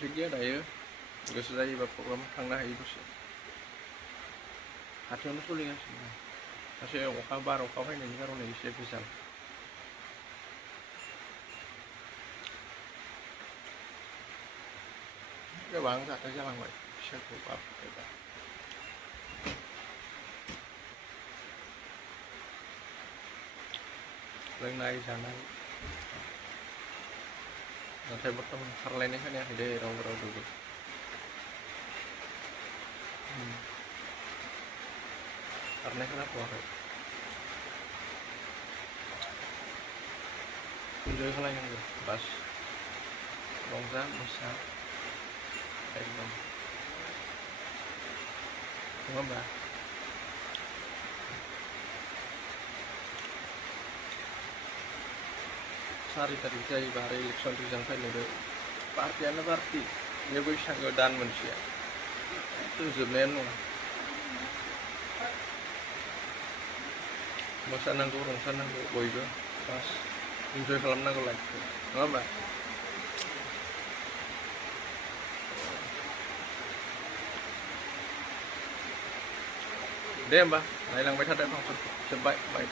जायखिया दायो गोसो जायोबा प्रग्राम थांनो हायो दसे खाथियावनो सोलिगासिनो सासे अखा बार अखा फैनायनि खार'नै एसे गोजान गोबां जाथाय जालांबाय फिसाखौ बाप एबा लोंनाय जानाय नाथाय बर्थमान खारलायनाय खोनायाखै दे रावबो रावबो खारनाय खोनाथ'वाखै इन्जय खालायनांगौ बास रंजा मोसा एकदम नङा होमबा सारि तारिख जायोबा आरो इलेक्सन रिजाल्ट फैलायबाय पार्टियानो पार्टि बे बैसागो दान मोनसेया जोबनायानो नङा मोसानांगौ रंजानांगौ बयबो बास इन्जय खालामनांगौ लाइफखौ नङा होमबा दे होमबा नायलांबाय थादो फांसनखौ जोब्बाय बाय